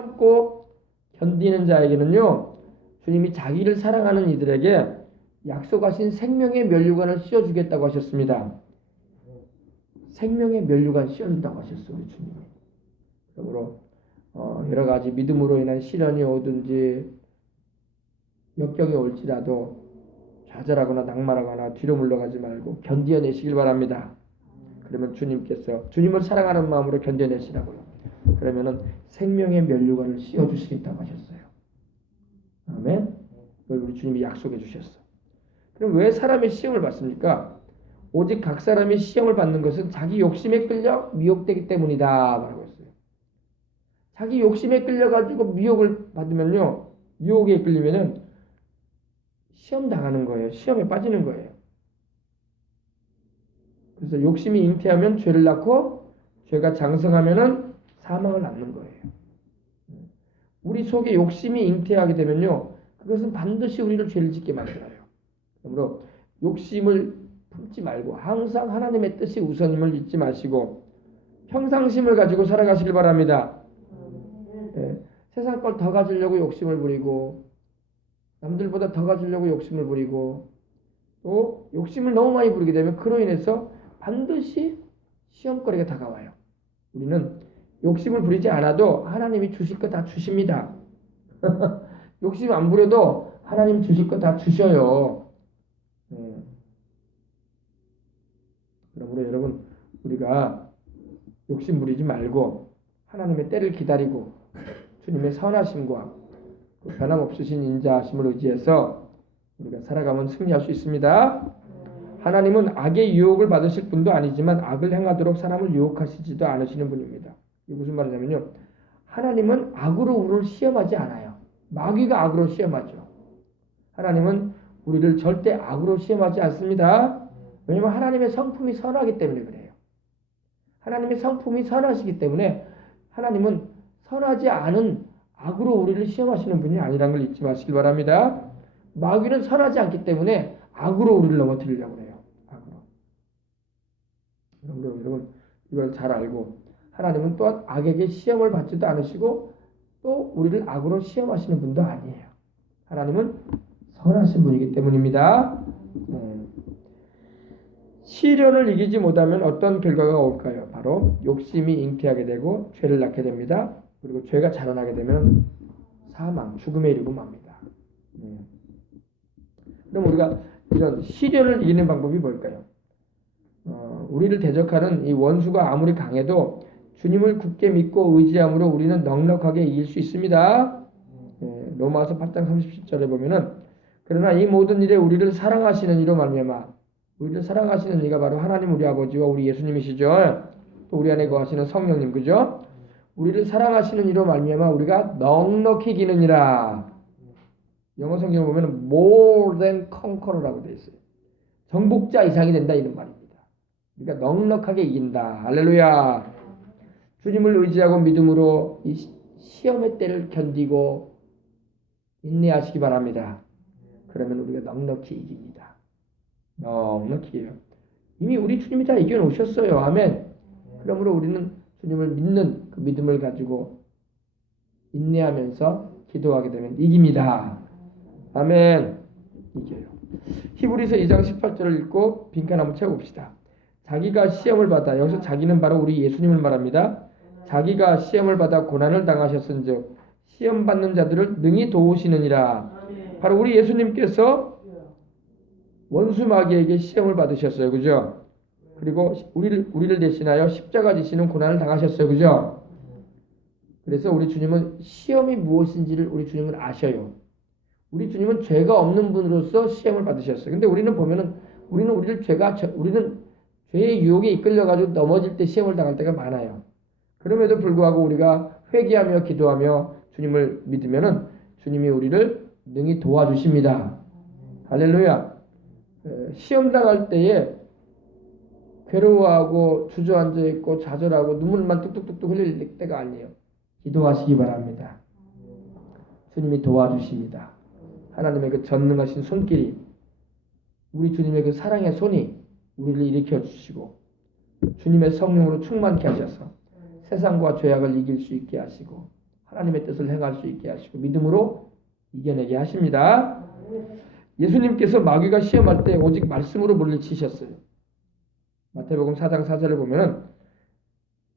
참고 견디는 자에게는요, 주님이 자기를 사랑하는 이들에게 약속하신 생명의 면류관을 씌워주겠다고 하셨습니다. 생명의 면류관 씌워준다고 하셨어요, 우리 주님이. 그러므로 여러 가지 믿음으로 인한 시련이 오든지 역경이 올지라도 좌절하거나 낙마하거나 뒤로 물러가지 말고 견뎌내시길 바랍니다. 그러면 주님께서 주님을 사랑하는 마음으로 견뎌내시라고요. 그러면은 생명의 면류관을 씌워주시겠다고 하셨어요. 아멘. 그걸 우리 주님이 약속해 주셨어. 그럼 왜 사람이 시험을 받습니까? 오직 각 사람이 시험을 받는 것은 자기 욕심에 끌려 미혹되기 때문이다 라고 했어요. 자기 욕심에 끌려가지고 미혹을 받으면요, 유혹에 끌리면은 시험 당하는 거예요. 시험에 빠지는 거예요. 그래서 욕심이 잉태하면 죄를 낳고 죄가 장성하면은 사망을 낳는 거예요. 우리 속에 욕심이 잉태하게 되면요, 그것은 반드시 우리를 죄를 짓게 만들어요. 그러므로 욕심을 품지 말고 항상 하나님의 뜻이 우선임을 잊지 마시고 평상심을 가지고 살아가시길 바랍니다. 세상 걸 더 가지려고 욕심을 부리고 남들보다 더 가지려고 욕심을 부리고 또 욕심을 너무 많이 부리게 되면 그로 인해서 반드시 시험거리가 다가와요. 우리는 욕심을 부리지 않아도 하나님이 주실 거 다 주십니다. 욕심 안 부려도 하나님 주실 거 다 주셔요. 그러므로 여러분, 우리가 욕심 부리지 말고 하나님의 때를 기다리고 주님의 선하심과 변함없으신 인자하심을 의지해서 우리가 살아가면 승리할 수 있습니다. 하나님은 악의 유혹을 받으실 분도 아니지만 악을 행하도록 사람을 유혹하시지도 않으시는 분입니다. 이게 무슨 말이냐면요, 하나님은 악으로 우리를 시험하지 않아요. 마귀가 악으로 시험하죠. 하나님은 우리를 절대 악으로 시험하지 않습니다. 왜냐하면 하나님의 성품이 선하기 때문에 그래요. 하나님의 성품이 선하시기 때문에 하나님은 선하지 않은 악으로 우리를 시험하시는 분이 아니라는 걸 잊지 마시길 바랍니다. 마귀는 선하지 않기 때문에 악으로 우리를 넘어뜨리려고 해요. 악으로. 여러분, 이걸 잘 알고 하나님은 또한 악에게 시험을 받지도 않으시고 또 우리를 악으로 시험하시는 분도 아니에요. 하나님은 선하신 분이기 때문입니다. 시련을 이기지 못하면 어떤 결과가 올까요? 바로 욕심이 잉태하게 되고 죄를 낳게 됩니다. 그리고 죄가 자라나게 되면 사망, 죽음에 이르고 맙니다. 그럼 우리가 이런 시련을 이기는 방법이 뭘까요? 우리를 대적하는 이 원수가 아무리 강해도 주님을 굳게 믿고 의지함으로 우리는 넉넉하게 이길 수 있습니다. 로마서 8장 37절에 보면은 그러나 이 모든 일에 우리를 사랑하시는 이로 말미암아, 우리를 사랑하시는 이가 바로 하나님 우리 아버지와 우리 예수님이시죠. 또 우리 안에 거하시는 성령님, 그죠? 우리를 사랑하시는 이로 말미암아 우리가 넉넉히 이기느니라. 영어 성경을 보면 more than conqueror라고 되어 있어요. 정복자 이상이 된다 이런 말입니다. 그러니까 넉넉하게 이긴다. 할렐루야. 주님을 의지하고 믿음으로 이 시험의 때를 견디고 인내하시기 바랍니다. 그러면 우리가 넉넉히 이깁니다. 넉넉히요. 이미 우리 주님이 다 이겨놓으셨어요. 아멘. 그러므로 우리는 주님을 믿는 그 믿음을 가지고 인내하면서 기도하게 되면 이깁니다. 아멘. 이겨요. 히브리서 2장 18절을 읽고 빈칸 한번 채워봅시다. 자기가 시험을 받아, 여기서 자기는 바로 우리 예수님을 말합니다. 자기가 시험을 받아 고난을 당하셨은즉 시험 받는 자들을 능히 도우시느니라. 바로 우리 예수님께서 원수 마귀에게 시험을 받으셨어요. 그죠? 그리고 우리를 대신하여 십자가 지시는 고난을 당하셨어요. 그죠? 그래서 우리 주님은 시험이 무엇인지를 우리 주님은 아셔요. 우리 주님은 죄가 없는 분으로서 시험을 받으셨어요. 근데 우리는 보면은 우리는 죄의 유혹에 이끌려가지고 넘어질 때 시험을 당할 때가 많아요. 그럼에도 불구하고 우리가 회개하며 기도하며 주님을 믿으면은 주님이 우리를 능히 도와주십니다. 할렐루야. 시험 당할 때에 괴로워하고 주저앉아 있고 좌절하고 눈물만 뚝뚝뚝뚝 흘릴 때가 아니에요. 기도하시기 바랍니다. 주님이 도와주십니다. 하나님의 그 전능하신 손길이, 우리 주님의 그 사랑의 손이 우리를 일으켜 주시고 주님의 성령으로 충만케 하셔서 세상과 죄악을 이길 수 있게 하시고 하나님의 뜻을 행할 수 있게 하시고 믿음으로 이겨내게 하십니다. 예수님께서 마귀가 시험할 때 오직 말씀으로 물리치셨어요. 마태복음 4장 4절을 보면은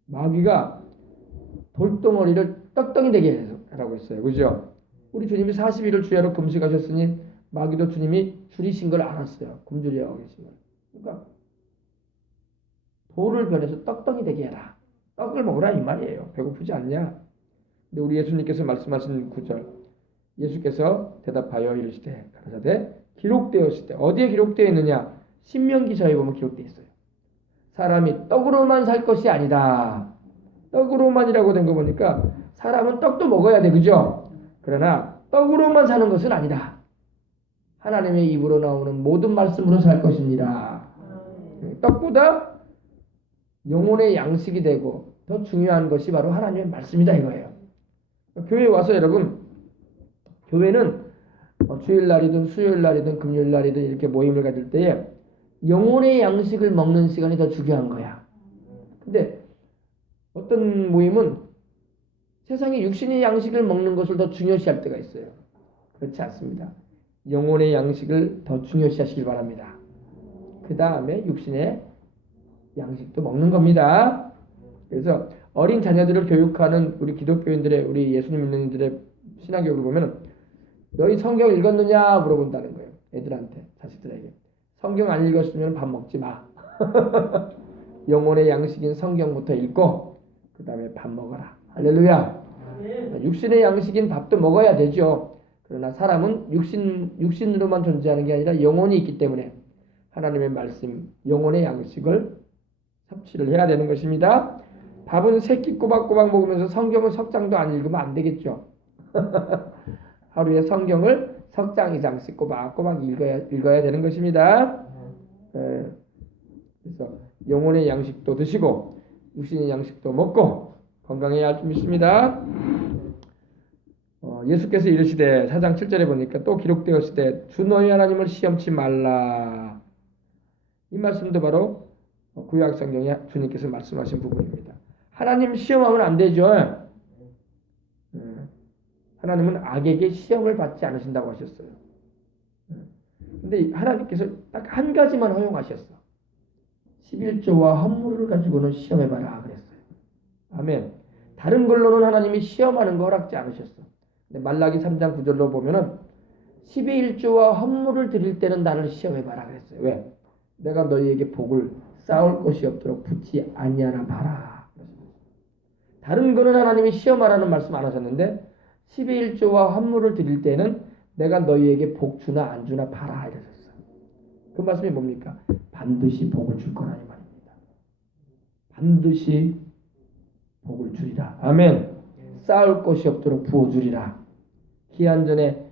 마귀가 돌덩어리를 떡덩이 되게 하라고 했어요. 그죠? 우리 주님이 40일을 주야로 금식하셨으니 마귀도 주님이 줄이신 걸 알았어요. 굶주려 계신 걸. 그러니까 돌을 변해서 떡덩이 되게 해라. 떡을 먹으라 이 말이에요. 배고프지 않냐? 근데 우리 예수님께서 말씀하신 9절 예수께서 대답하여 이르시되 가라사대 기록되었을 어디에 기록되어 있느냐? 신명기서에 보면 기록되어 있어요. 사람이 떡으로만 살 것이 아니다. 떡으로만이라고 된 거 보니까 사람은 떡도 먹어야 돼. 그죠? 그러나 떡으로만 사는 것은 아니다. 하나님의 입으로 나오는 모든 말씀으로 살 것입니다. 떡보다 영혼의 양식이 되고 더 중요한 것이 바로 하나님의 말씀이다 이거예요. 교회에 와서 여러분, 교회는 주일날이든 수요일날이든 금요일날이든 이렇게 모임을 가질 때에 영혼의 양식을 먹는 시간이 더 중요한 거야. 근데 어떤 모임은 세상에 육신의 양식을 먹는 것을 더 중요시할 때가 있어요. 그렇지 않습니다. 영혼의 양식을 더 중요시하시길 바랍니다. 그 다음에 육신의 양식도 먹는 겁니다. 그래서 어린 자녀들을 교육하는 우리 기독교인들의, 우리 예수님 믿는 이들의 신학교육을 보면 너희 성경 읽었느냐 물어본다는 거예요. 애들한테, 자식들에게. 성경 안 읽었으면 밥 먹지 마. 영혼의 양식인 성경부터 읽고 그 다음에 밥 먹어라. 할렐루야. 육신의 양식인 밥도 먹어야 되죠. 그러나 사람은 육신으로만 존재하는 게 아니라 영혼이 있기 때문에 하나님의 말씀, 영혼의 양식을 섭취를 해야 되는 것입니다. 밥은 세 끼 꼬박꼬박 먹으면서 성경을 석장도 안 읽으면 안 되겠죠. 하루에 성경을 석장 이상씩 꼬박꼬박 읽어야 되는 것입니다. 그래서 영혼의 양식도 드시고 육신의 양식도 먹고 건강해야 할 줄 믿습니다. 예수께서 이르시되 4장 7절에 보니까 또 기록되었으되 주 너희 하나님을 시험치 말라. 이 말씀도 바로 구약 성경에 주님께서 말씀하신 부분입니다. 하나님 시험하면 안 되죠. 하나님은 악에게 시험을 받지 않으신다고 하셨어요. 근데 하나님께서 딱 한 가지만 허용하셨어. 11조와 헌물을 가지고는 시험해봐라 그랬어요. 아멘. 다른 걸로는 하나님이 시험하는 거 허락지 않으셨어. 근데 말라기 3장 9절로 보면은 11조와 헌물을 드릴 때는 나를 시험해봐라 그랬어요. 왜? 내가 너희에게 복을 쌓을 것이 없도록 붙지 아니하나 봐라. 다른 거는 하나님이 시험하라는 말씀 안 하셨는데 11조와 헌물을 드릴 때는 내가 너희에게 복 주나 안 주나 봐라 이러셨어요. 그 말씀이 뭡니까? 반드시 복을 줄 거라 이 말입니다. 반드시 복을 주리라. 아멘. 쌓을 것이 없도록 부어주리라. 기한 전에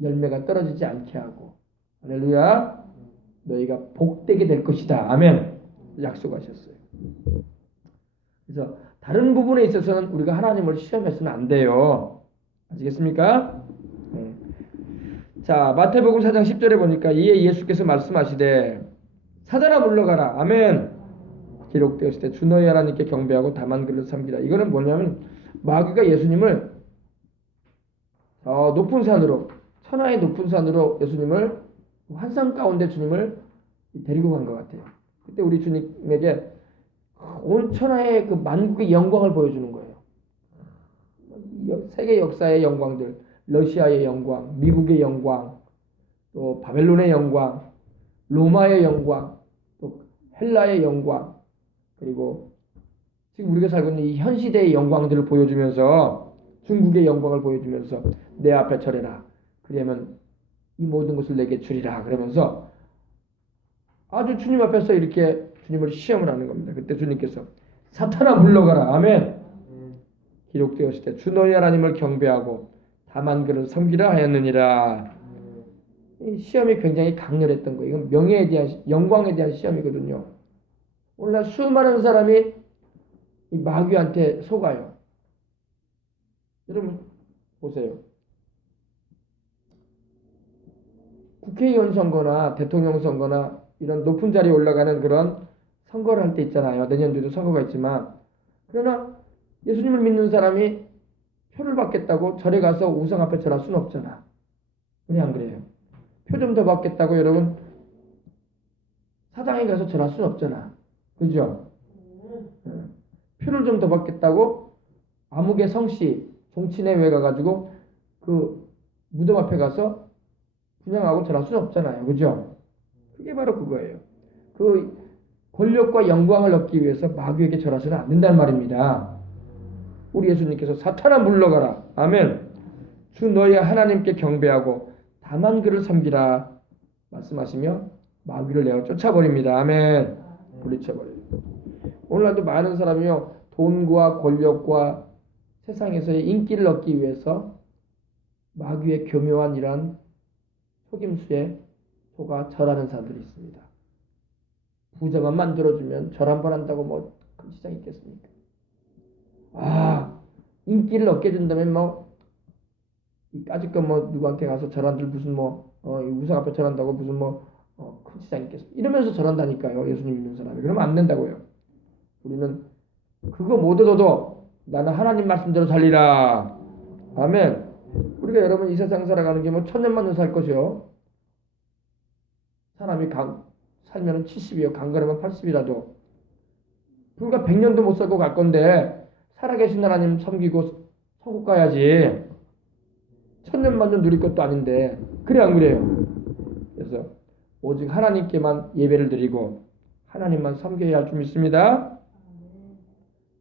열매가 떨어지지 않게 하고 할렐루야. 너희가 복되게 될 것이다. 아멘. 약속하셨어요. 그래서 다른 부분에 있어서는 우리가 하나님을 시험해서는 안 돼요. 아시겠습니까? 자, 마태복음 4장 10절에 보니까 이에 예수께서 말씀하시되 사자나 물러가라. 아멘. 기록되었을 때 주 너희 하나님께 경배하고 다만 그를 섬기라. 이거는 뭐냐면 마귀가 예수님을 높은 산으로, 천하의 높은 산으로 예수님을 환상 가운데 주님을 데리고 간 것 같아요. 그때 우리 주님에게 온 천하의 그 만국의 영광을 보여주는 거예요. 세계 역사의 영광들, 러시아의 영광, 미국의 영광, 또 바벨론의 영광, 로마의 영광, 또 헬라의 영광, 그리고 지금 우리가 살고 있는 이 현 시대의 영광들을 보여주면서 중국의 영광을 보여주면서 내 앞에 절해라. 그러면 이 모든 것을 내게 주리라. 그러면서 아주 주님 앞에서 이렇게 주님을 시험을 하는 겁니다. 그때 주님께서 사탄아 물러가라. 아멘. 기록되었을 때 주 너희 하나님을 경배하고 다만 그를 섬기라 하였느니라. 이 시험이 굉장히 강렬했던 거예요. 이건 명예에 대한, 영광에 대한 시험이거든요. 오늘날 수많은 사람이 이 마귀한테 속아요. 여러분 보세요. 국회의원 선거나 대통령 선거나 이런 높은 자리에 올라가는 그런 선거를 할 때 있잖아요. 내년도에도 선거가 있지만, 그러나 예수님을 믿는 사람이 표를 받겠다고 절에 가서 우상 앞에 절할 수는 없잖아. 우리 안 그래요? 표 좀 더 받겠다고 여러분 사당에 가서 절할 수는 없잖아. 그죠? 표를 좀 더 받겠다고 암흑의 성씨 종친회 왜 가가지고 그 무덤 앞에 가서 분양하고 절할 수는 없잖아요. 그죠? 그게 바로 그거예요. 그 권력과 영광을 얻기 위해서 마귀에게 절하서는 안 된다는 말입니다. 우리 예수님께서 사탄아 물러가라. 아멘. 주 너희 하나님께 경배하고 다만 그를 섬기라 말씀하시며 마귀를 내어 쫓아버립니다. 아멘. 물리쳐버려요. 오늘날도 많은 사람이요 돈과 권력과 세상에서의 인기를 얻기 위해서 마귀의 교묘한 이런 속임수에 속아 절하는 사람들이 있습니다. 부자만 만들어주면 절 한 번 한다고 뭐 큰 시장 있겠습니까? 인기를 얻게 된다면 뭐 까짓거 뭐 누구한테 가서 절한들 무슨 우상 앞에 절한다고 무슨 큰 시장 있겠습니까? 이러면서 절한다니까요. 예수님 믿는 사람이. 그러면 안 된다고요. 우리는 그거 못 얻어도 나는 하나님 말씀대로 살리라. 아멘. 우리가 여러분 이 세상 살아가는 게 뭐 천년만년 살 것이요. 사람이 살면은 70이요. 강건하면 80이라도 불과 100년도 못 살고 갈 건데 살아계신 하나님 섬기고 천국 가야지. 천년만년 누릴 것도 아닌데 그래 안 그래요? 그래서 오직 하나님께만 예배를 드리고 하나님만 섬겨야 할 줄 믿습니다.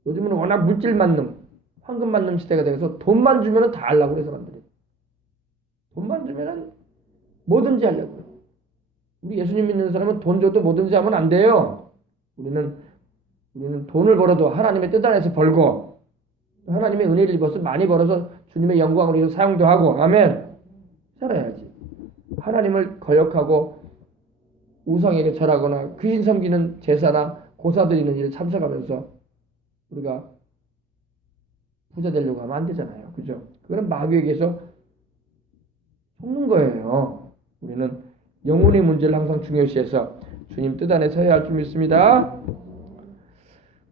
요즘은 워낙 물질 만능, 황금 만능 시대가 되어서 돈만 주면은 다 하려고 그래서 사람들이. 돈만 주면은 뭐든지 하려고요. 우리 예수님 믿는 사람은 돈 줘도 뭐든지 하면 안 돼요. 우리는 돈을 벌어도 하나님의 뜻 안에서 벌고 하나님의 은혜를 입어서 많이 벌어서 주님의 영광을 위해서 사용도 하고 아멘. 살아야지. 하나님을 거역하고 우상에게 절하거나 귀신 섬기는 제사나 고사 드리는 일에 참석하면서 우리가 부자 되려고 하면 안 되잖아요. 그죠? 그거는 마귀에게서 속는 거예요. 우리는 영혼의 문제를 항상 중요시해서 주님 뜻 안에 서야 할 줄 믿습니다.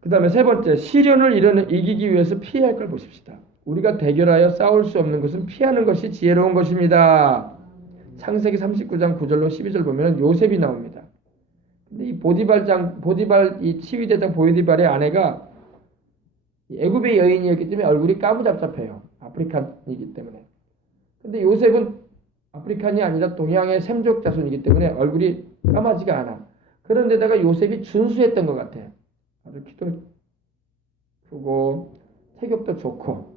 그 다음에 세 번째, 시련을 이기기 위해서 피해야 할 걸 보십시다. 우리가 대결하여 싸울 수 없는 것은 피하는 것이 지혜로운 것입니다. 창세기 39장 9절로 12절 보면 요셉이 나옵니다. 근데 이 이 치위대장 보디발의 아내가 애굽의 여인이었기 때문에 얼굴이 까무잡잡해요. 아프리칸이기 때문에. 근데 요셉은 아프리칸이 아니라 동양의 셈족 자손이기 때문에 얼굴이 까마지가 않아. 그런데다가 요셉이 준수했던 것 같아. 아주 키도 크고 체격도 좋고.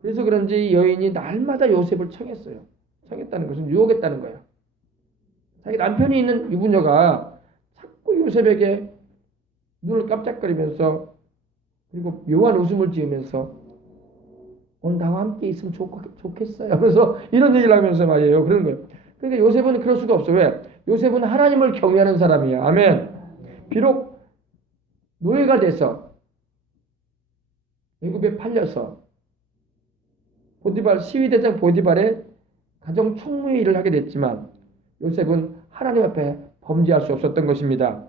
그래서 그런지 여인이 날마다 요셉을 청했어요. 청했다는 것은 유혹했다는 거예요. 자기 남편이 있는 유부녀가 자꾸 요셉에게 눈을 깜짝거리면서 그리고 묘한 웃음을 지으면서 오늘 나와 함께 있으면 좋겠어요 하면서 이런 얘기를 하면서 말이에요. 그런 거예요. 그러니까 요셉은 그럴 수가 없어. 왜? 요셉은 하나님을 경외하는 사람이야. 아멘. 비록 노예가 돼서 애굽에 팔려서 시위대장 보디발의 가정 총무의 일을 하게 됐지만 요셉은 하나님 앞에 범죄할 수 없었던 것입니다.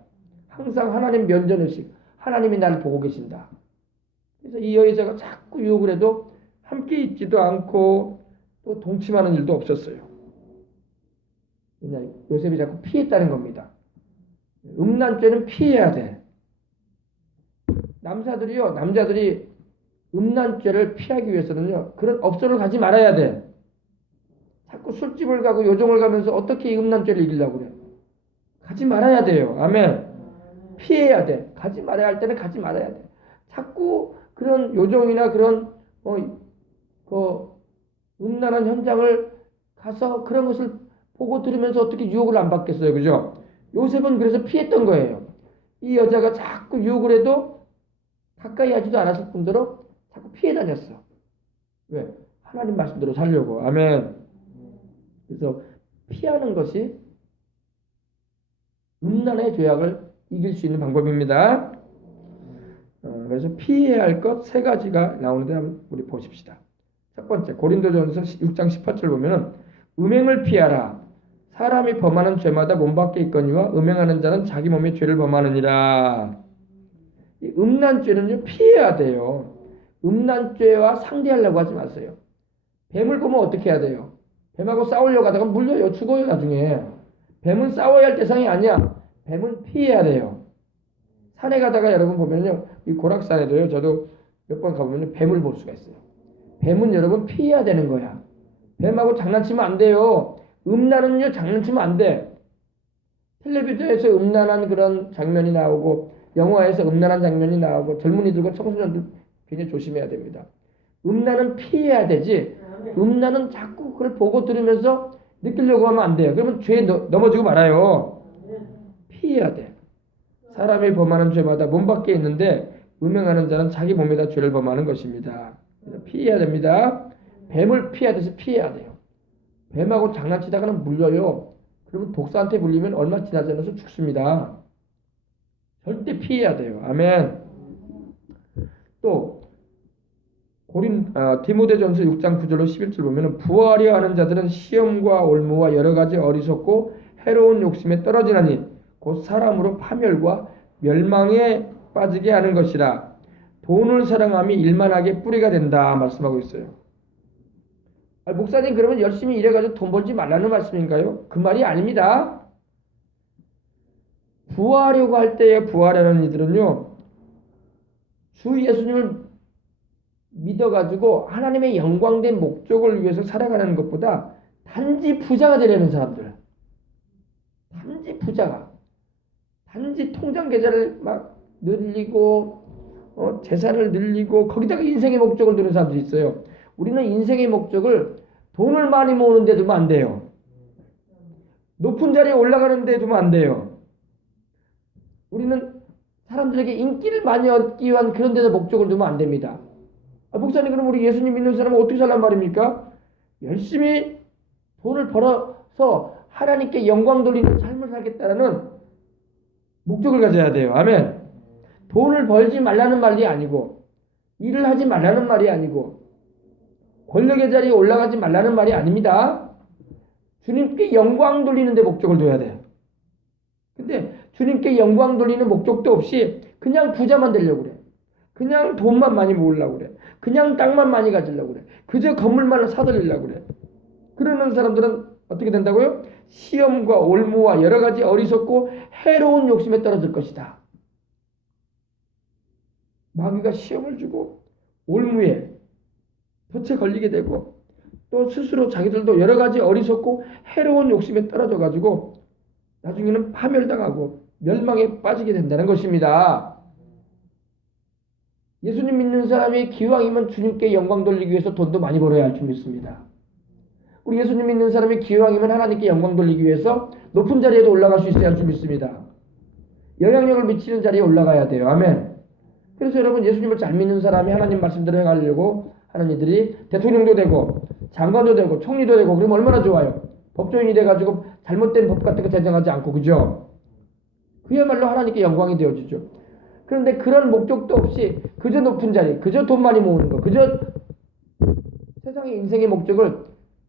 항상 하나님 면전의식, 하나님이 나를 보고 계신다. 그래서 이 여자가 자꾸 유혹을 해도 함께 있지도 않고 또 동침하는 일도 없었어요. 왜냐, 요셉이 자꾸 피했다는 겁니다. 음란죄는 피해야 돼. 남자들이 음란죄를 피하기 위해서는요, 그런 업소를 가지 말아야 돼. 자꾸 술집을 가고 요정을 가면서 어떻게 이 음란죄를 이기려고 그래. 가지 말아야 돼요. 아멘. 피해야 돼. 가지 말아야 할 때는 가지 말아야 돼. 자꾸 그런 요정이나 그런 음란한 현장을 가서 그런 것을 보고 들으면서 어떻게 유혹을 안 받겠어요. 그죠? 요셉은 그래서 피했던 거예요. 이 여자가 자꾸 유혹을 해도 가까이 하지도 않았을 뿐더러 자꾸 피해 다녔어. 왜? 하나님 말씀대로 살려고. 아멘. 그래서 피하는 것이 음란의 죄악을 이길 수 있는 방법입니다. 그래서 피해야 할 것 세 가지가 나오는데 한번 우리 보십시다. 첫 번째, 고린도전서 6장 18절 보면은 음행을 피하라. 사람이 범하는 죄마다 몸밖에 있거니와 음행하는 자는 자기 몸의 죄를 범하느니라. 이 음란죄는요 피해야 돼요. 음란죄와 상대하려고 하지 마세요. 뱀을 보면 어떻게 해야 돼요? 뱀하고 싸우려고 하다가 물려요. 죽어요 나중에. 뱀은 싸워야 할 대상이 아니야. 뱀은 피해야 돼요. 산에 가다가 여러분 보면요. 이 고락산에도요. 저도 몇 번 가보면 뱀을 볼 수가 있어요. 뱀은 여러분 피해야 되는 거야. 뱀하고 장난치면 안 돼요. 음란은요 장난치면 안 돼. 텔레비전에서 음란한 그런 장면이 나오고 영화에서 음란한 장면이 나오고 젊은이들과 청소년들 굉장히 조심해야 됩니다. 음란은 피해야 되지. 음란은 자꾸 그걸 보고 들으면서 느끼려고 하면 안 돼요. 그러면 죄에 넘어지고 말아요. 피해야 돼. 사람이 범하는 죄마다 몸 밖에 있는데 음행하는 자는 자기 몸에다 죄를 범하는 것입니다. 피해야 됩니다. 뱀을 피하듯이 피해야 돼요. 뱀하고 장난치다가는 물려요. 그러면 독사한테 물리면 얼마 지나지 않아서 죽습니다. 절대 피해야 돼요. 아멘. 또 디모데전서 6장 9절로 11절 보면 부하려 하는 자들은 시험과 올무와 여러 가지 어리석고 해로운 욕심에 떨어지나니 곧 사람으로 파멸과 멸망에 빠지게 하는 것이라. 돈을 사랑함이 일만하게 뿌리가 된다 말씀하고 있어요. 목사님 그러면 열심히 일해가지고 돈 벌지 말라는 말씀인가요? 그 말이 아닙니다. 부하려고 할 때에 부하려는 이들은요. 주 예수님을 믿어가지고 하나님의 영광된 목적을 위해서 살아가는 것보다 단지 부자가 되려는 사람들. 단지 부자가. 단지 통장 계좌를 막 늘리고 재산을 늘리고 거기다가 인생의 목적을 두는 사람들이 있어요. 우리는 인생의 목적을 돈을 많이 모으는 데 두면 안 돼요. 높은 자리에 올라가는 데 두면 안 돼요. 우리는 사람들에게 인기를 많이 얻기 위한 그런 데다 목적을 두면 안 됩니다. 목사님 그럼 우리 예수님 믿는 사람은 어떻게 살란 말입니까? 열심히 돈을 벌어서 하나님께 영광 돌리는 삶을 살겠다라는 목적을 가져야 돼요. 아멘. 돈을 벌지 말라는 말이 아니고 일을 하지 말라는 말이 아니고 권력의 자리에 올라가지 말라는 말이 아닙니다. 주님께 영광 돌리는 데 목적을 둬야 돼. 근데 주님께 영광 돌리는 목적도 없이 그냥 부자만 되려고 그래. 그냥 돈만 많이 모으려고 그래. 그냥 땅만 많이 가지려고 그래. 그저 건물만 사들이려고 그래. 그러는 사람들은 어떻게 된다고요? 시험과 올무와 여러 가지 어리석고 해로운 욕심에 떨어질 것이다. 마귀가 시험을 주고 올무에 덫에 걸리게 되고 또 스스로 자기들도 여러 가지 어리석고 해로운 욕심에 떨어져 가지고 나중에는 파멸당하고 멸망에 빠지게 된다는 것입니다. 예수님 믿는 사람이 기왕이면 주님께 영광 돌리기 위해서 돈도 많이 벌어야 할 줄 믿습니다. 우리 예수님 믿는 사람이 기왕이면 하나님께 영광 돌리기 위해서 높은 자리에도 올라갈 수 있어야 할 줄 믿습니다. 영향력을 미치는 자리에 올라가야 돼요. 아멘. 그래서 여러분 예수님을 잘 믿는 사람이 하나님 말씀대로 행하려고 하는 이들이 대통령도 되고 장관도 되고 총리도 되고 그러면 얼마나 좋아요. 법조인이 돼가지고 잘못된 법 같은 거 제정하지 않고 그죠? 그야말로 하나님께 영광이 되어지죠. 그런데 그런 목적도 없이 그저 높은 자리, 그저 돈 많이 모으는 거, 그저 세상의 인생의 목적을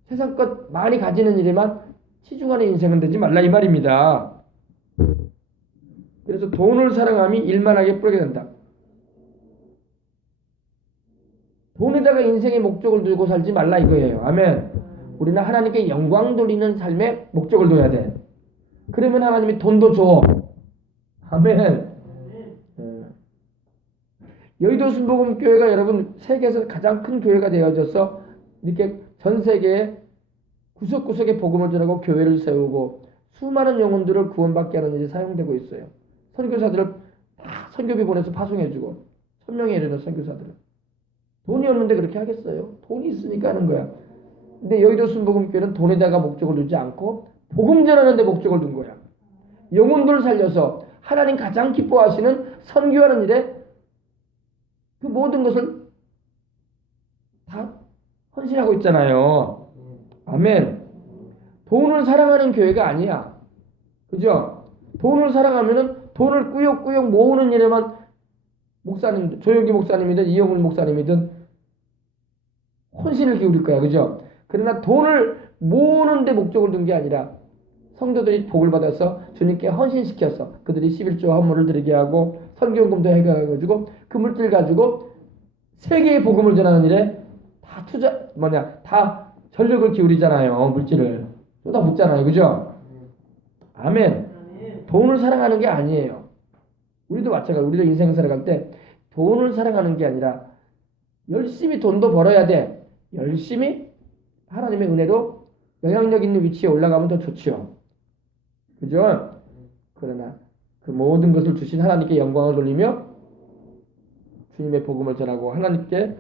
세상 것 많이 가지는 일에만 치중하는 인생은 되지 말라 이 말입니다. 그래서 돈을 사랑함이 일만하게 뿌리게 된다. 돈에다가 인생의 목적을 두고 살지 말라 이거예요. 아멘. 우리는 하나님께 영광 돌리는 삶에 목적을 둬야 돼. 그러면 하나님이 돈도 줘. 아멘. 여의도 순복음교회가 여러분 세계에서 가장 큰 교회가 되어져서 이렇게 전 세계에 구석구석에 복음을 전하고 교회를 세우고 수많은 영혼들을 구원받게 하는 일이 사용되고 있어요. 선교사들을 다 선교비 보내서 파송해주고 1000명에 이르는 선교사들을. 돈이 없는데 그렇게 하겠어요? 돈이 있으니까 하는 거야. 근데 여의도 순복음교회는 돈에다가 목적을 두지 않고 복음 전하는 데 목적을 둔 거야. 영혼들을 살려서 하나님 가장 기뻐하시는 선교하는 일에 그 모든 것을 다 헌신하고 있잖아요. 아멘. 돈을 사랑하는 교회가 아니야. 그죠? 돈을 사랑하면은 돈을 꾸역꾸역 모으는 일에만 목사님, 조영기 목사님이든 이영훈 목사님이든 헌신을 기울일 거야. 그죠? 그러나 돈을 모으는 데 목적을 둔 게 아니라 성도들이 복을 받아서 주님께 헌신시켜서 그들이 11조 헌물을 드리게 하고 선교금도 해가지고 그 물질 가지고 세계의 복음을 전하는 일에 다 전력을 기울이잖아요. 물질을 쏟아붓잖아요. 그죠? 아멘. 돈을 사랑하는 게 아니에요. 우리도 마찬가지로 우리도 인생 살아갈 때 돈을 사랑하는 게 아니라 열심히 돈도 벌어야 돼. 열심히 하나님의 은혜로 영향력 있는 위치에 올라가면 더 좋죠. 그죠? 그러나 그 모든 것을 주신 하나님께 영광을 돌리며 주님의 복음을 전하고 하나님께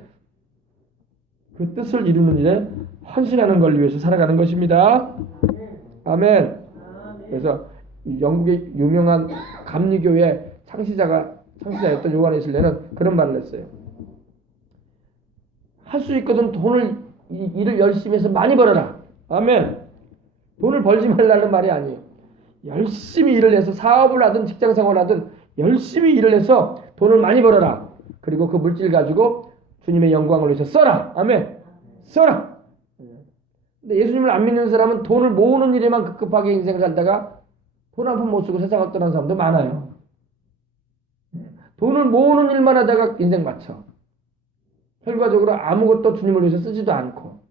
그 뜻을 이루는 일에 헌신하는 걸 위해서 살아가는 것입니다. 아멘. 그래서 영국의 유명한 감리교회 창시자였던 요한의 실례는 그런 말을 했어요. 할 수 있거든 일을 열심히 해서 많이 벌어라. 아멘. 돈을 벌지 말라는 말이 아니에요. 열심히 일을 해서 사업을 하든 직장생활을 하든 열심히 일을 해서 돈을 많이 벌어라. 그리고 그 물질 가지고 주님의 영광을 위해서 써라. 아멘. 써라. 근데 예수님을 안 믿는 사람은 돈을 모으는 일에만 급급하게 인생을 살다가 돈 한 푼 못 쓰고 세상을 떠난 사람도 많아요. 돈을 모으는 일만 하다가 인생 마쳐. 결과적으로 아무것도 주님을 위해서 쓰지도 않고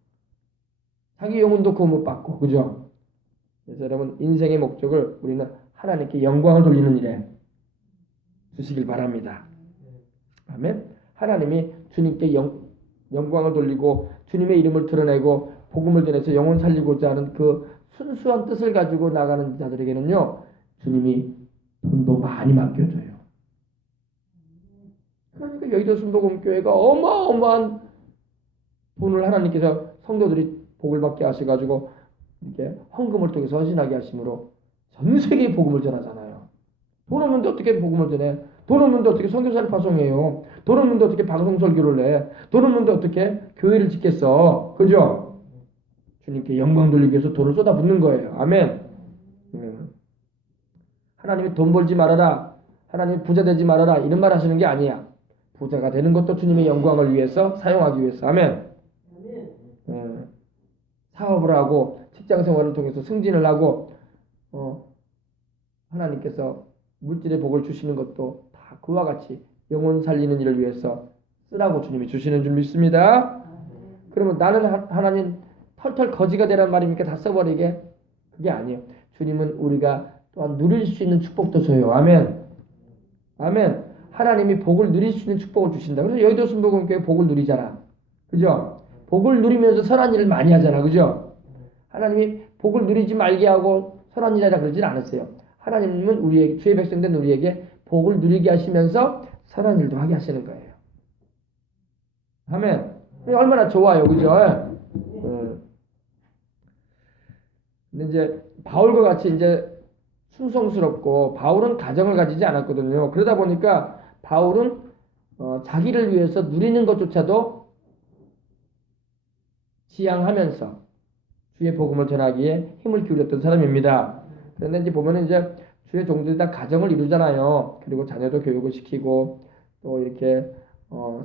자기 영혼도 구원 못 받고. 그죠? 그래서 여러분 인생의 목적을 우리는 하나님께 영광을 돌리는 일에 주시길 바랍니다. 아멘. 하나님이 주님께 영광을 돌리고 주님의 이름을 드러내고 복음을 전해서 영혼 살리고자 하는 그 순수한 뜻을 가지고 나가는 자들에게는요, 주님이 돈도 많이 맡겨줘요. 그러니까 여의도 순복음교회가 어마어마한 돈을 하나님께서 성도들이 복을 받게 하셔가지고 이렇게 헌금을 통해서 헌신하게 하심으로 전 세계에 복음을 전하잖아요. 돈 없는데 어떻게 복음을 전해? 돈 없는데 어떻게 선교사를 파송해요? 돈 없는데 어떻게 방송 설교를 해? 돈 없는데 어떻게 교회를 짓겠어? 그죠? 주님께 영광 돌리기 위해서 돈을 쏟아붓는 거예요. 아멘. 하나님이 돈 벌지 말아라. 하나님이 부자 되지 말아라. 이런 말 하시는 게 아니야. 부자가 되는 것도 주님의 영광을 위해서 사용하기 위해서. 아멘. 사업을 하고 직장 생활을 통해서 승진을 하고 하나님께서 물질의 복을 주시는 것도 다 그와 같이 영혼 살리는 일을 위해서 쓰라고 주님이 주시는 줄 믿습니다. 그러면 나는 하나님 털털 거지가 되란 말입니까? 다 써버리게? 그게 아니에요. 주님은 우리가 또한 누릴 수 있는 축복도 줘요. 아멘. 아멘. 하나님이 복을 누릴 수 있는 축복을 주신다. 그래서 여의도 순복음교회 복을 누리잖아. 그죠? 복을 누리면서 선한 일을 많이 하잖아. 그죠? 하나님이 복을 누리지 말게 하고 선한 일하라 그러진 않았어요. 하나님은 우리에게, 주의 백성된 우리에게 복을 누리게 하시면서 선한 일도 하게 하시는 거예요. 아멘. 얼마나 좋아요. 그죠? 근데 이제 바울과 같이 이제 충성스럽고, 바울은 가정을 가지지 않았거든요. 그러다 보니까 바울은 자기를 위해서 누리는 것조차도 지양하면서 주의 복음을 전하기에 힘을 기울였던 사람입니다. 그런데 이제 보면은 이제 주의 종들이 다 가정을 이루잖아요. 그리고 자녀도 교육을 시키고 또 이렇게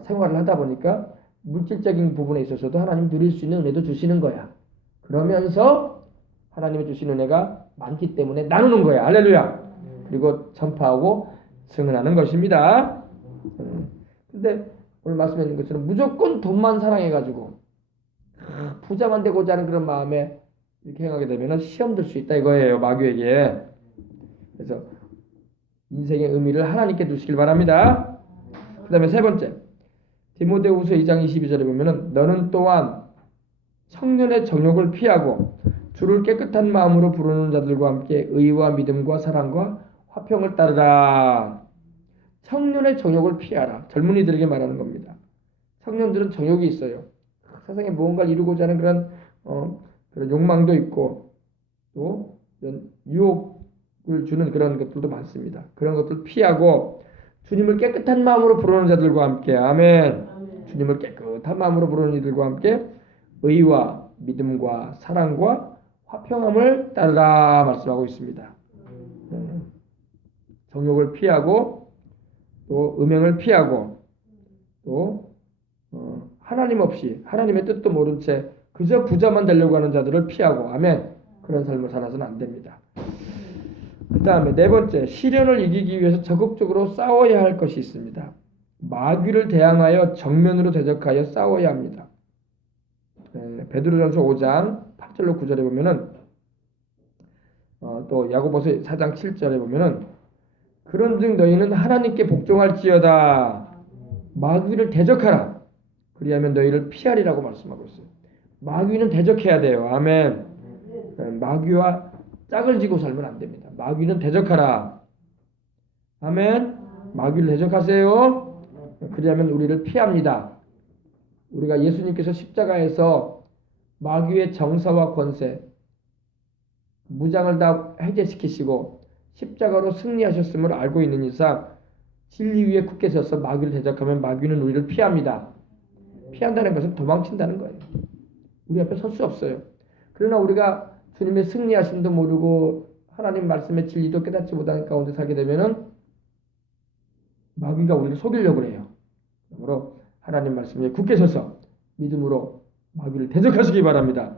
생활을 하다 보니까 물질적인 부분에 있어서도 하나님 누릴 수 있는 은혜도 주시는 거야. 그러면서 하나님이 주신 은혜가 많기 때문에 나누는 거야. 할렐루야. 그리고 전파하고 증언하는 것입니다. 근데 오늘 말씀하신 것처럼 무조건 돈만 사랑해가지고 부자만 되고자 하는 그런 마음에 이렇게 행하게 되면 시험 들 수 있다 이거예요. 마귀에게. 그래서 인생의 의미를 하나님께 두시길 바랍니다. 그 다음에 세 번째, 디모데후서 2장 22절에 보면은 너는 또한 청년의 정욕을 피하고 주를 깨끗한 마음으로 부르는 자들과 함께 의와 믿음과 사랑과 화평을 따르라. 청년의 정욕을 피하라. 젊은이들에게 말하는 겁니다. 청년들은 정욕이 있어요. 세상에 무언가를 이루고자 하는 그런 욕망도 있고 또 이런 유혹을 주는 그런 것들도 많습니다. 그런 것들 피하고 주님을 깨끗한 마음으로 부르는 자들과 함께 아멘. 주님을 깨끗한 마음으로 부르는 이들과 함께 의와 믿음과 사랑과 화평함을 따르라 말씀하고 있습니다. 정욕을 피하고 또 음행을 피하고 또 하나님 없이 하나님의 뜻도 모른 채 그저 부자만 되려고 하는 자들을 피하고 아멘. 그런 삶을 살아서는 안 됩니다. 그 다음에 네 번째, 시련을 이기기 위해서 적극적으로 싸워야 할 것이 있습니다. 마귀를 대항하여 정면으로 대적하여 싸워야 합니다. 베드로전서 5장 8절로 9절에 보면은 또 야고보서 4장 7절에 보면은 그런즉 너희는 하나님께 복종할지어다 마귀를 대적하라 그리하면 너희를 피하리라고 말씀하고 있어요. 마귀는 대적해야 돼요. 아멘. 마귀와 짝을 지고 살면 안 됩니다. 마귀는 대적하라. 아멘. 마귀를 대적하세요. 그리하면 우리를 피합니다. 우리가 예수님께서 십자가에서 마귀의 정사와 권세, 무장을 다 해제시키시고 십자가로 승리하셨음을 알고 있는 이상 진리 위에 굳게 서서 마귀를 대적하면 마귀는 우리를 피합니다. 피한다는 것은 도망친다는 거예요. 우리 앞에 설 수 없어요. 그러나 우리가 주님의 승리하심도 모르고 하나님 말씀의 진리도 깨닫지 못하는 가운데 살게 되면은 마귀가 우리를 속이려고 해요. 그러므로 하나님 말씀에 굳게 서서 믿음으로 마귀를 대적하시기 바랍니다.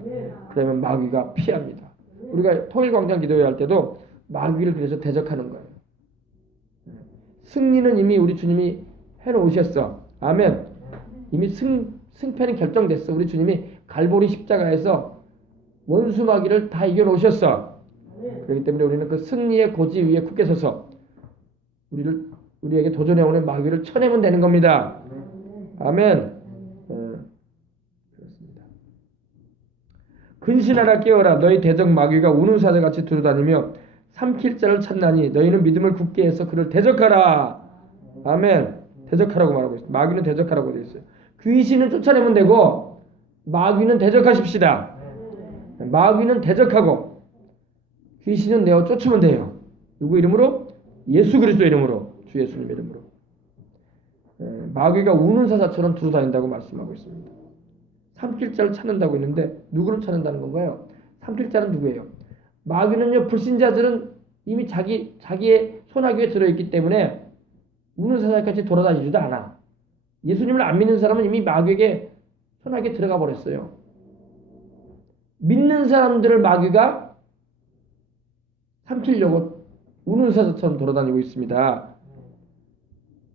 그러면 마귀가 피합니다. 우리가 통일광장 기도회 할 때도 마귀를 그래서 대적하는 거예요. 승리는 이미 우리 주님이 해놓으셨어. 아멘. 이미 승패는 결정됐어. 우리 주님이 갈보리 십자가에서 원수 마귀를 다 이겨놓으셨어. 그렇기 때문에 우리는 그 승리의 고지 위에 굳게 서서 우리에게 도전해오는 마귀를 쳐내면 되는 겁니다. 아멘. 그렇습니다. 근신하라 깨어라 너희 대적 마귀가 우는 사자같이 두루다니며 삼킬 자를 찾나니 너희는 믿음을 굳게 해서 그를 대적하라. 아멘. 대적하라고 말하고 있어요. 마귀는 대적하라고 되어 있어요. 귀신은 쫓아내면 되고 마귀는 대적하십시다. 마귀는 대적하고 귀신은 내어 쫓으면 돼요. 누구 이름으로? 예수 그리스도 이름으로. 주 예수님 이름으로. 마귀가 우는 사자처럼 두루다닌다고 말씀하고 있습니다. 삼킬 자를 찾는다고 했는데 누구를 찾는다는 건가요? 삼킬 자는 누구예요? 마귀는요, 불신자들은 이미 자기의 손아귀에 들어있기 때문에 우는 사자같이 돌아다니지도 않아. 예수님을 안 믿는 사람은 이미 마귀에게 손아귀에 들어가 버렸어요. 믿는 사람들을 마귀가 삼키려고 우는 사자처럼 돌아다니고 있습니다.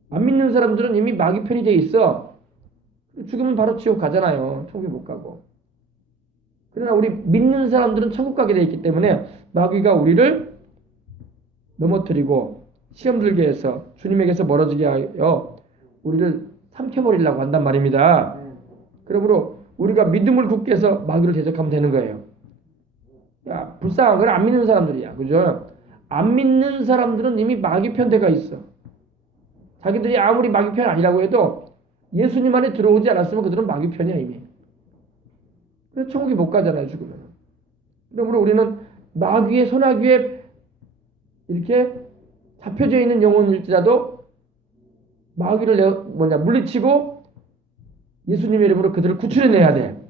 안 믿는 사람들은 이미 마귀 편이 돼 있어. 죽으면 바로 지옥 가잖아요. 천국 못 가고. 그러나 우리 믿는 사람들은 천국 가게 돼 있기 때문에 마귀가 우리를 넘어뜨리고 시험 들게 해서 주님에게서 멀어지게 하여 우리를 삼켜버리려고 한단 말입니다. 그러므로 우리가 믿음을 굳게 해서 마귀를 대적하면 되는 거예요. 야, 불쌍한 건 안 믿는 사람들이야. 그죠? 안 믿는 사람들은 이미 마귀 편대가 있어. 자기들이 아무리 마귀 편 아니라고 해도 예수님 안에 들어오지 않았으면 그들은 마귀 편이야 이미. 그래서 천국에 못 가잖아요, 죽으면. 그러므로 우리는 마귀의 손아귀에 이렇게 잡혀져 있는 영혼일지라도 마귀를 물리치고 예수님의 이름으로 그들을 구출해내야 돼.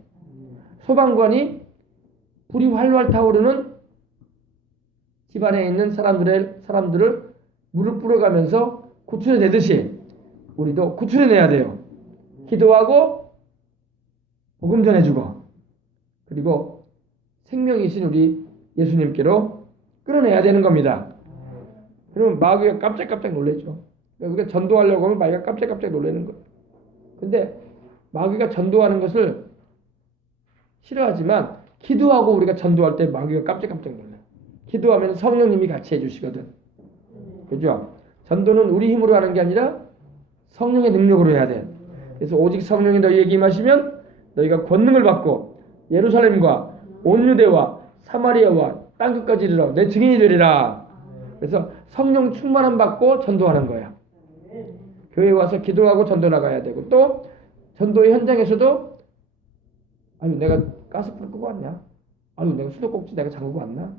소방관이 불이 활활 타오르는 집안에 있는 사람들을 물을 뿌려가면서 구출해내듯이 우리도 구출해내야 돼요. 기도하고 복음 전해주고 그리고 생명이신 우리 예수님께로 끌어내야 되는 겁니다. 그러면 마귀가 깜짝깜짝 놀라죠. 우리가 전도하려고 하면 마귀가 깜짝깜짝 놀라는 거예요. 근데 마귀가 전도하는 것을 싫어하지만 기도하고 우리가 전도할 때 마귀가 깜짝깜짝 놀라요. 기도하면 성령님이 같이 해주시거든. 그죠? 전도는 우리 힘으로 하는 게 아니라 성령의 능력으로 해야 돼. 그래서 오직 성령이 너희에게 임하시면 너희가 권능을 받고 예루살렘과 온 유대와 사마리아와 땅끝까지 이르러 내 증인이 되리라. 그래서 성령 충만함 받고 전도하는 거야. 교회에 와서 기도하고 전도 나가야 되고 또 전도의 현장에서도 아유 내가 가스불 끄고 왔냐? 아유 내가 수도꼭지 내가 잠그고 왔나?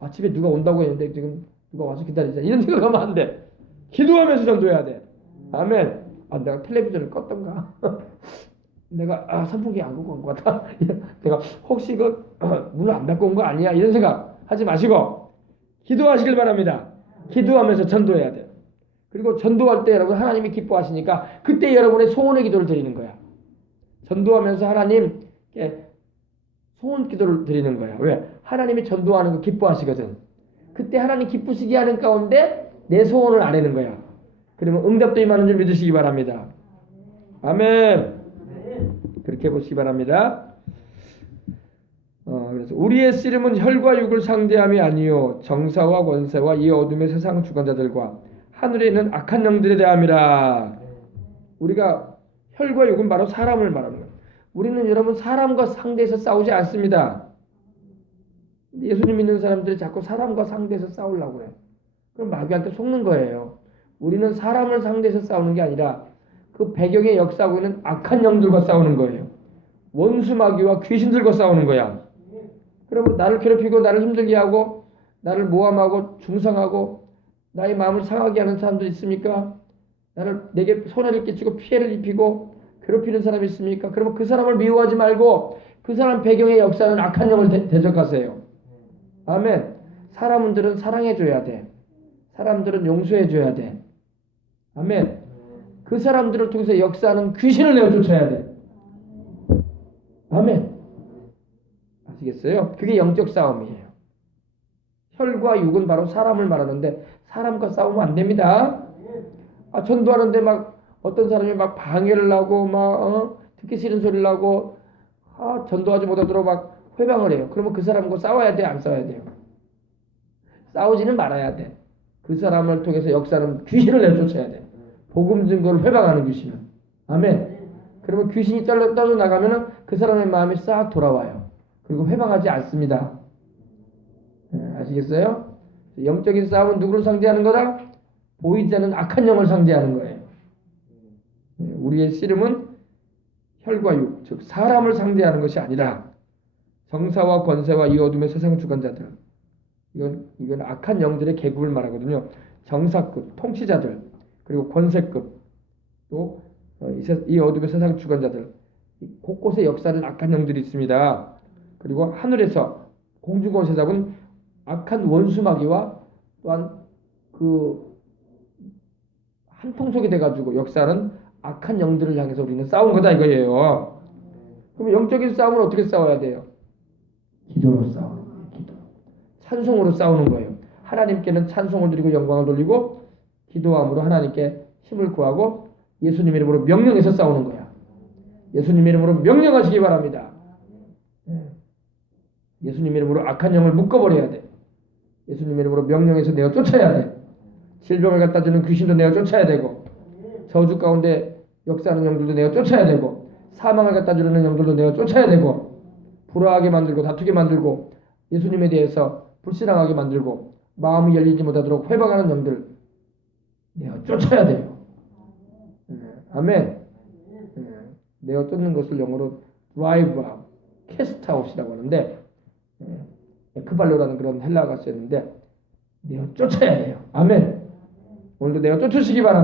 아 집에 누가 온다고 했는데 지금 누가 와서 기다리자 이런 생각하면 안 돼. 기도하면서 전도해야 돼. 아멘. 아 내가 텔레비전을 껐던가? 내가 선풍기 안 끄고 온 것 같아. 내가 혹시 문을 안 닫고 온 거 아니야? 이런 생각 하지 마시고 기도하시길 바랍니다. 기도하면서 전도해야 돼. 그리고 전도할 때 여러분 하나님이 기뻐하시니까 그때 여러분의 소원의 기도를 드리는 거야. 전도하면서 하나님께 소원 기도를 드리는 거야. 왜? 하나님이 전도하는 거 기뻐하시거든. 그때 하나님 기쁘시게 하는 가운데 내 소원을 아뢰는 거야. 그러면 응답도 임하는 줄 믿으시기 바랍니다. 아멘. 그렇게 보시기 바랍니다. 그래서 우리의 씨름은 혈과 육을 상대함이 아니요 정사와 권세와 이 어둠의 세상 주관자들과 하늘에 있는 악한 영들에 대함이라. 우리가 혈과 육은 바로 사람을 말하는 거예요. 우리는 여러분 사람과 상대해서 싸우지 않습니다. 예수님 믿는 사람들이 자꾸 사람과 상대해서 싸우려고 해요. 그럼 마귀한테 속는 거예요. 우리는 사람을 상대해서 싸우는 게 아니라 그 배경에 역사하고 있는 악한 영들과 싸우는 거예요. 원수 마귀와 귀신들과 싸우는 거야. 그러면 나를 괴롭히고 나를 힘들게 하고 나를 모함하고 중상하고 나의 마음을 상하게 하는 사람들 있습니까? 내게 손해를 끼치고 피해를 입히고 괴롭히는 사람이 있습니까? 그러면 그 사람을 미워하지 말고 그 사람 배경에 역사하는 악한 영을 대적하세요. 아멘. 사람들은 사랑해줘야 돼. 사람들은 용서해줘야 돼. 아멘. 그 사람들을 통해서 역사하는 귀신을 내어 쫓아야 돼. 아멘. 아시겠어요? 그게 영적 싸움이에요. 혈과 육은 바로 사람을 말하는데 사람과 싸우면 안 됩니다. 전도하는데 막 어떤 사람이 막 방해를 하고 막 듣기 싫은 소리를 하고 전도하지 못하도록 막 회방을 해요. 그러면 그 사람과 싸워야 돼, 안 싸워야 돼요? 싸우지는 말아야 돼. 그 사람을 통해서 역사하는 귀신을 내쫓아야 돼. 복음 증거를 회방하는 귀신은. 아멘. 그러면 귀신이 떨어져 나가면은 그 사람의 마음이 싹 돌아와요. 그리고 회방하지 않습니다. 아시겠어요? 영적인 싸움은 누구를 상대하는 거다? 보이지 않는 악한 영을 상대하는 거예요. 우리의 씨름은 혈과 육, 즉 사람을 상대하는 것이 아니라 정사와 권세와 이 어둠의 세상 주관자들, 이건 악한 영들의 계급을 말하거든요. 정사급, 통치자들, 그리고 권세급, 또 이 어둠의 세상 주관자들, 곳곳에 역사하는 악한 영들이 있습니다. 그리고 하늘에서 공중권세 잡은 악한 원수 마귀와 또한 그 한 통속이 돼가지고 역사하는 악한 영들을 향해서 우리는 싸운 거다 이거예요. 그럼 영적인 싸움을 어떻게 싸워야 돼요? 기도로 싸우는 거예요. 기도. 찬송으로 싸우는 거예요. 하나님께는 찬송을 드리고 영광을 돌리고 기도함으로 하나님께 힘을 구하고 예수님 이름으로 명령해서 싸우는 거야. 예수님 이름으로 명령하시기 바랍니다. 예수님 이름으로 악한 영을 묶어버려야 돼. 예수님 이름으로 명령해서 내어 쫓아야 돼. 질병을 갖다 주는 귀신도 내어 쫓아야 되고 저주 가운데 역사하는 영들도 내어 쫓아야 되고 사망을 갖다 주는 영들도 내어 쫓아야 되고 불화하게 만들고 다투게 만들고 예수님에 대해서 불신앙하게 만들고 마음이 열리지 못하도록 회방하는 영들 내어 쫓아야 돼요. 아멘. 내어 쫓는 것을 영어로 drive out, cast out이라고 하는데 에크발로라는 그런 헬라어가 쓰였는데 내어 쫓아야 돼요. 아멘. 오늘도 내어 쫓으시기 바랍니다.